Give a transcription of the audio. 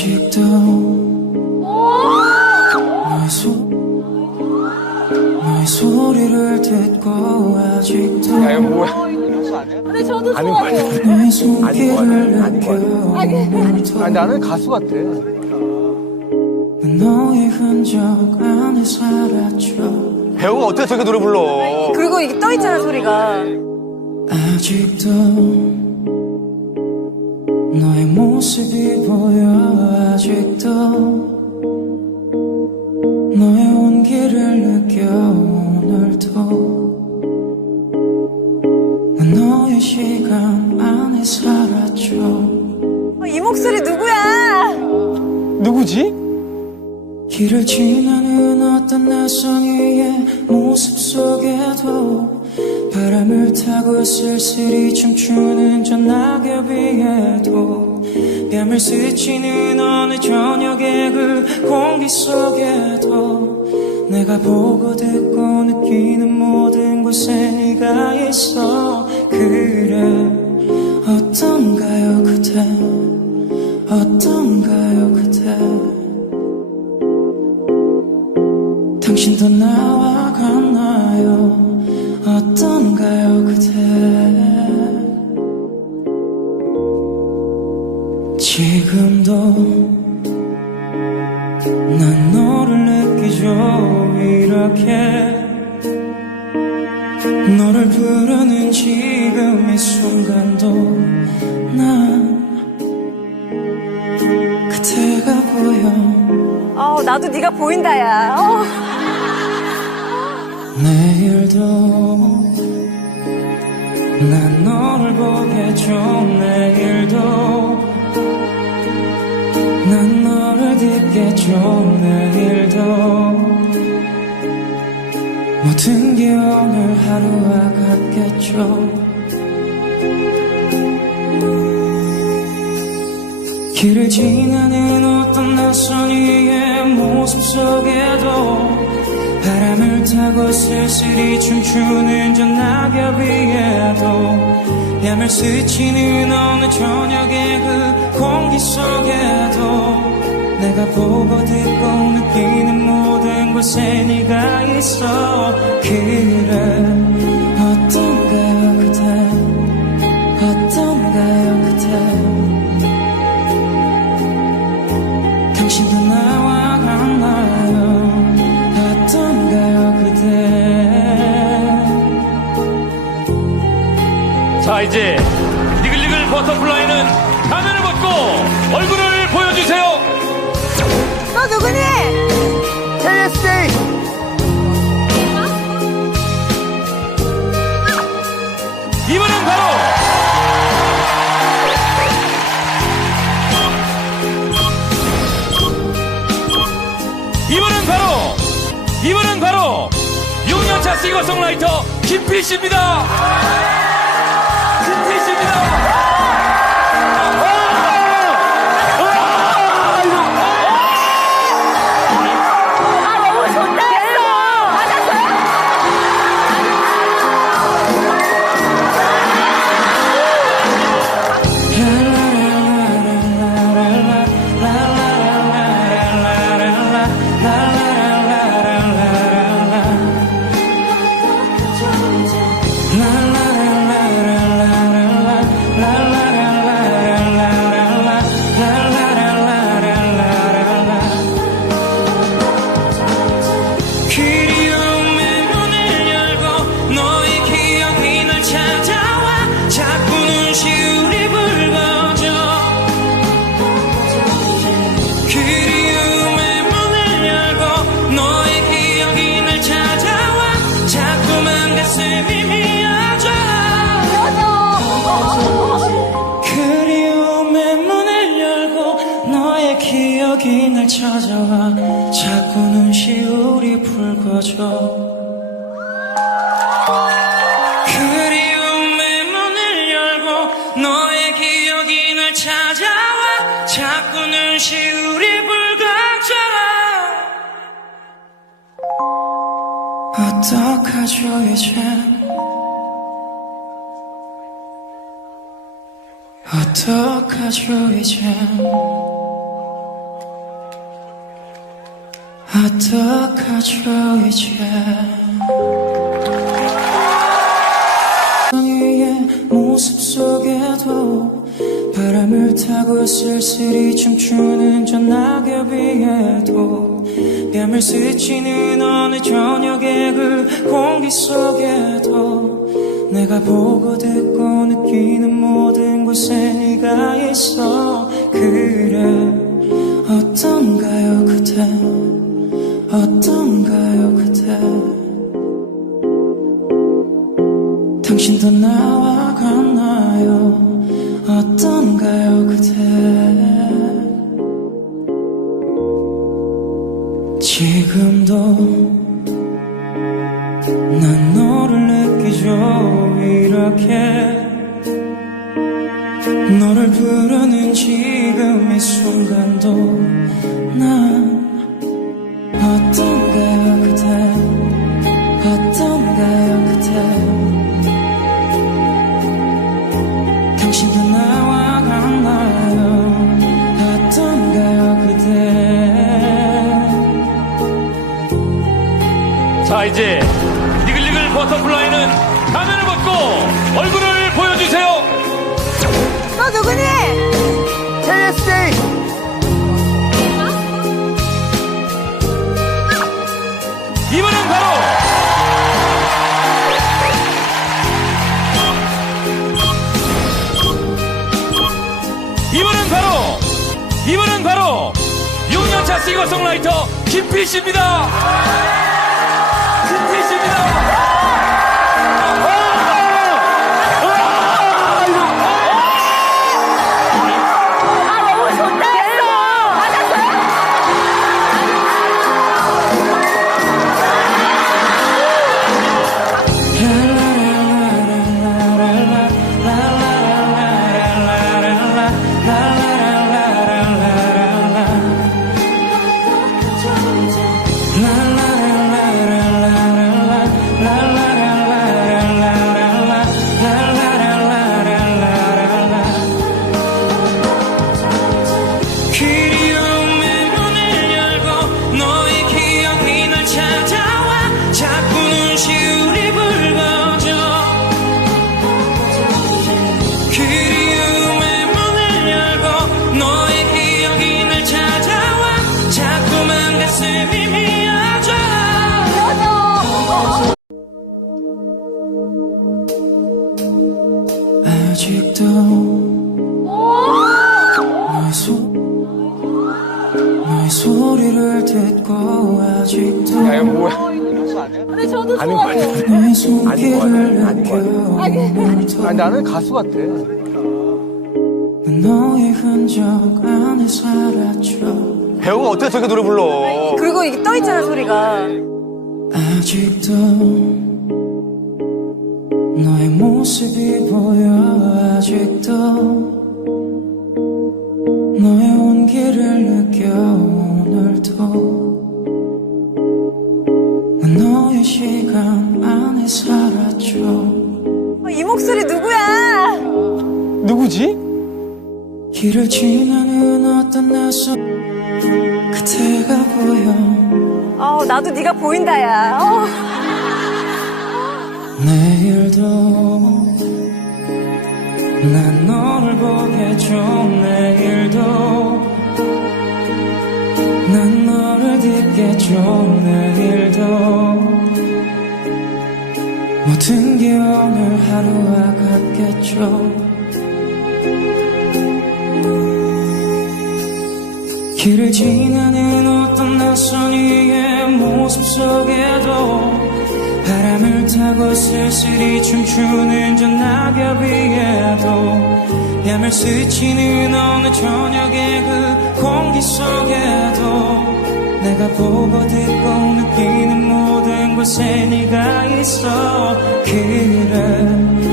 아직도 너의 소 너의 소리를 듣고 아직도 야, 이거 뭐야? 근데 저도 아닌 거 같아. 너의 손길을 아닌 거 같아. 느껴 아니, 나는 가수 같아. 난 너의 흔적 안에 살았죠 배우가 어떻게 저렇게 노래 불러? 그리고 이게 떠 있잖아 소리가. 아직도 너의 모습이 보여 아직도 너의 온기를 느껴 오늘도 난 너의 시간 안에 살았죠 어, 이 목소리 누구야? 누구지? 길을 지나는 어떤 낯선 이의 모습 속에도 바람을 타고 쓸쓸히 춤추는 저 낙엽 위에도 뺨을 스치는 어느 저녁의 그 공기 속에도 내가 보고 듣고 느끼는 모든 곳에 네가 있어. 그래 어떤가요 그대? 어떤가요 그대? 당신도 나와 같나요? 지금도 난 너를 느끼죠, 이렇게. 너를 부르는 지금 이 순간도 난 그대가 보여. 어 나도 네가 보인다 야. 어. 내일도 난 너를 보겠죠 내일도 듣겠죠 내일도 모든 게 오늘 하루와 같겠죠. 길을 지나는 어떤 낯선 이의 모습 속에도 바람을 타고 쓸쓸히 춤추는 저 낙엽 위에도 뺨을 스치는 어느 저녁의 그 공기 속에도 내가 보고 듣고 느끼는 모든 곳에 네가 있어. 그래 어떤가요 그대 어떤가요 그대 이제 니글니글 버터플라이는 가면을 벗고 얼굴을 보여주세요 너 누구니? KSJ! 이분은 바로 이분은 바로 이분은 바로 6년차 싱어송라이터 김필 씨입니다 김필씨입니다 기억이 날 찾아와 자꾸 눈시울이 붉어져. 그리움의 문을 열고 너의 기억이 날 찾아와 자꾸 눈시울이 붉어져 어떡하죠 이제? 어떡하죠 이제 어떡하죠 이제? 위의 모습 속에도 바람을 타고 쓸쓸히 춤추는 저 낙엽 위에도 뺨을 스치는 어느 저녁의 그 공기 속에도 내가 보고 듣고 느끼는 모든 곳에 네가 있어. 그래 어떤가요 그대 어떤가요 그대? 당신도 나와 같나요? 어떤가요 그대? 지금도 난 너를 느끼죠 이렇게 자, 이제 니글니글 버터플라이는 가면을 벗고 얼굴을 보여주세요. 너 누구니? KSJ 이번엔 바로 이번엔 바로 이번엔 바로 6년차 싱어송라이터 김필 씨입니다. 김필씨입니다. 듣고 아직도 야 이거 뭐야? 근데 저도 아닌 거 좋아해요. 같아 너의 손길을 아닌 거 느껴 아니 나는 가수 같아. 난 너의 흔적 안에 살았죠 배우가 어떻게 저렇게 노래 불러? 그리고 이게 떠 있잖아, 소리가. 아직도 너의 모습이 보여 아직도 목소리 누구야? 누구지? 길을 지나는 어떤 낯선 그대가 보여 어, 나도 네가 보인다, 야. 어. 내일도 난 너를 보겠죠 내일도 난 너를 듣겠죠 내일도 하루와 같겠죠. 길을 지나는 어떤 낯선 이의 모습 속에도 바람을 타고 쓸쓸히 춤추는 저 낙엽 위에도 뺨을 스치는 어느 저녁의 그 공기 속에도 내가 보고 듣고 느끼는 모든 곳에 네가 있어. 그래